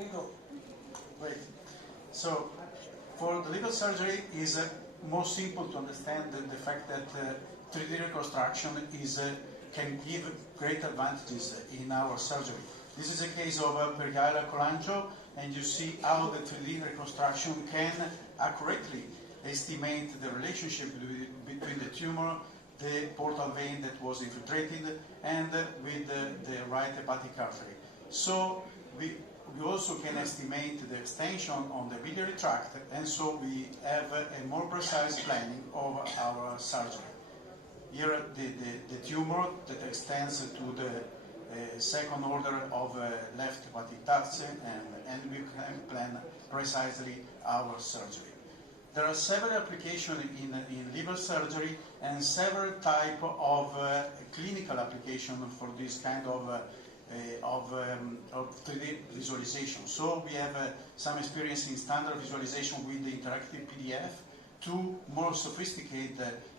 I go. Great. So, for the liver surgery is more simple to understand the fact that 3D reconstruction can give great advantages in our surgery. This is a case of pericardial cholangio, and you see how the 3D reconstruction can accurately estimate the relationship between the tumor, the portal vein that was infiltrated, and with the right hepatic artery. So we also can estimate the extension on the biliary tract, and so we have a more precise planning of our surgery. Here the tumor that extends to the second order of left hepatic duct, and we can plan precisely our surgery. There are several applications in liver surgery and several types of clinical applications for this kind of 3D visualization. So we have some experience in standard visualization with the interactive PDF to more sophisticated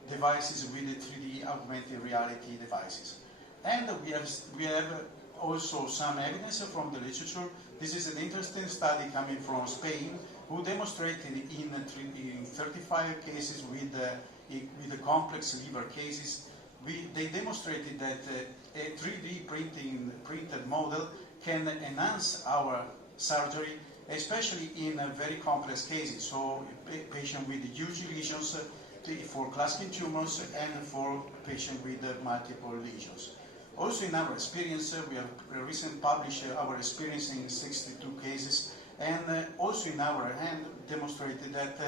devices with the 3D augmented reality devices. And we have also some evidence from the literature. This is an interesting study coming from Spain who demonstrated in 35 cases with the complex liver cases, they demonstrated that a 3D printed model can enhance our surgery, especially in very complex cases. So a patient with huge lesions for clustering tumors and for patient with multiple lesions. Also in our experience, we have recently published our experience in 62 cases, and also in our hand demonstrated that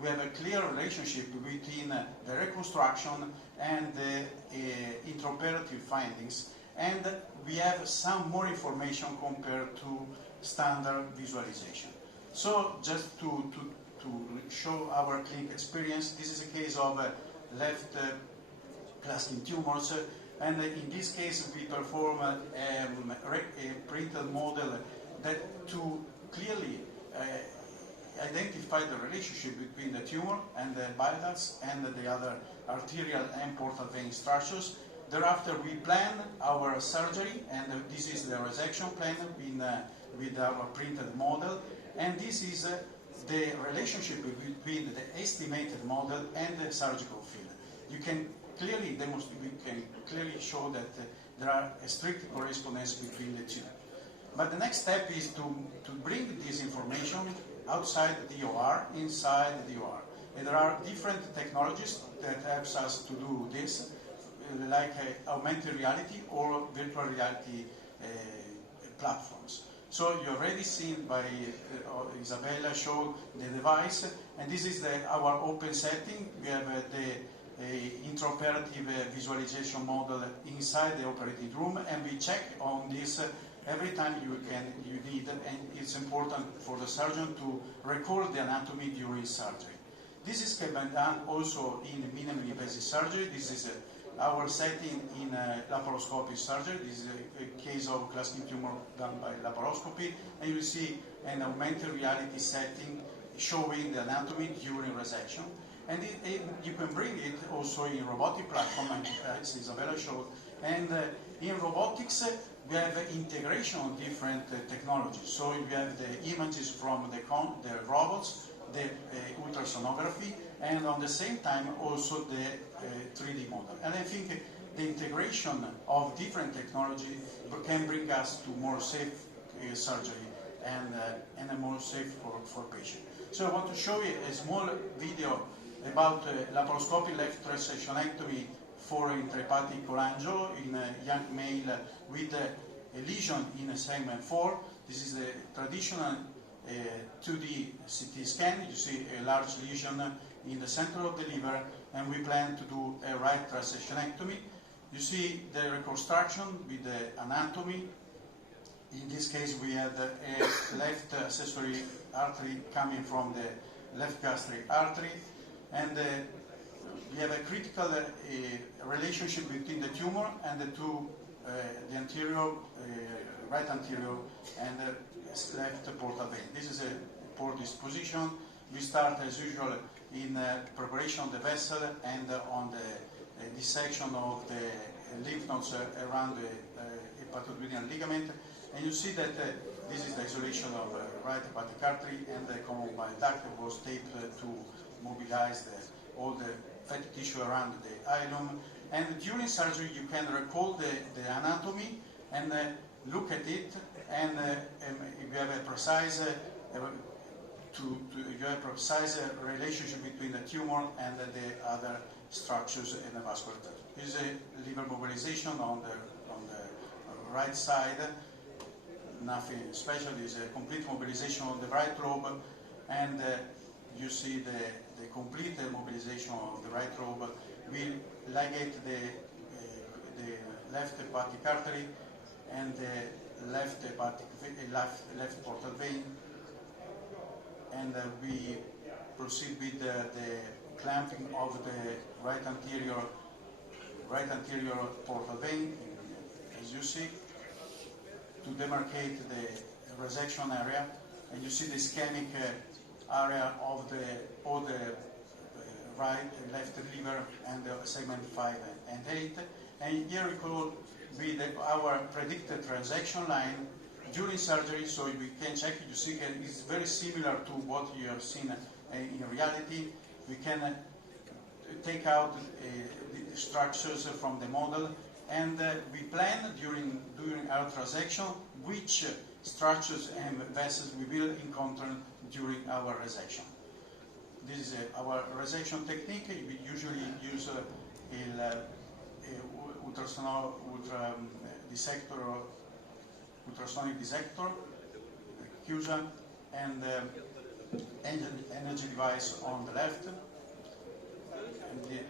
we have a clear relationship between the reconstruction and the intraoperative findings, and we have some more information compared to standard visualization. So just to show our clinical experience, this is a case of left clustering tumors, and in this case we perform a printed model that to clearly identify the relationship between the tumor and the bile ducts and the other arterial and portal vein structures. Thereafter we plan our surgery, and this is the resection plan with our printed model, and this is the relationship between the estimated model and the surgical field. You can clearly demonstrate, we can clearly show that there are a strict correspondence between the two. But the next step is to bring this information outside the OR, inside the OR. And there are different technologies that helps us to do this, like augmented reality or virtual reality platforms. So you already seen by Isabella showed the device, and this is our open setting. We have the intraoperative visualization model inside the operating room, and we check on this every time you need, and it's important for the surgeon to record the anatomy during surgery. This is can be done also in minimally invasive surgery. This is our setting in laparoscopic surgery. This is a case of clustering tumor done by laparoscopy, and you see an augmented reality setting showing the anatomy during resection. And you can bring it also in robotic platform, as Isabella showed. And in robotics, we have integration of different technologies. So you have the images from the robots, the ultrasonography, and on the same time also the 3D model. And I think the integration of different technology can bring us to more safe surgery and a more safe for patient. So I want to show you a small video about laparoscopic left resectionectomy for intrahepatic cholangio in a young male with a lesion in segment 4. This is the traditional 2D CT scan. You see a large lesion in the center of the liver, and we plan to do a right resectionectomy. You see the reconstruction with the anatomy. In this case, we have a left accessory artery coming from the left gastric artery, and we have a critical relationship between the tumor and the anterior, right anterior, and the left portal vein. This is a poor disposition. We start as usual in preparation of the vessel and on the dissection of the lymph nodes around the hepatobiliary ligament. And you see that this is the isolation of the right hepatic artery, and the common bile duct was taped to mobilize all the fatty tissue around the ileum. And during surgery, you can recall the anatomy and look at it, and if you have a precise relationship between the tumor and the other structures in the vasculature. This is a liver mobilization on the right side. Nothing special. This is a complete mobilization of the right lobe, and you see the complete mobilization of the right lobe. We ligate the left hepatic artery and the left portal vein, and we proceed with the clamping of the right anterior portal vein, as you see, to demarcate the resection area. And you see the ischemic area of all the right and left liver and the segment 5 and 8. And here we could be our predicted transaction line during surgery, so we can check. You see it's very similar to what you have seen in reality. We can take out the structures from the model, and we plan during our transaction which structures and vessels we will encounter during our resection. This is our resection technique. We usually use ultrasonic dissector, CUSA, and energy device on the left.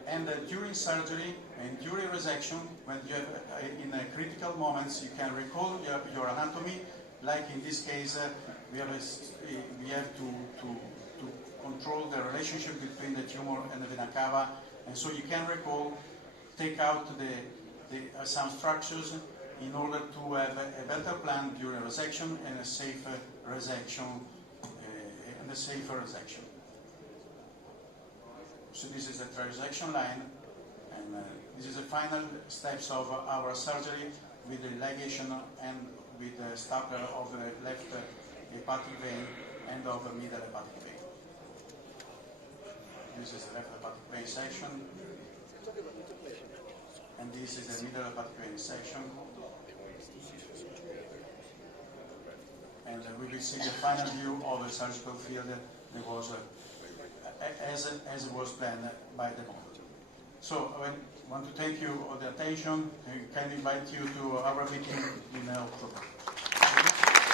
And during surgery and during resection, when you have in critical moments, you can recall your anatomy. Like in this case, we have to control the relationship between the tumor and the vena cava, and so you can recall, take out some structures in order to have a better plan during resection and a safer resection. So this is the transaction line, and this is the final steps of our surgery with the ligation and with the stapler of the left hepatic vein and of the middle hepatic vein. This is the left hepatic vein section, and this is the middle hepatic vein section. And we will see the final view of the surgical field that was as it was planned by the model. So I want to thank you for the attention and can invite you to our meeting in October.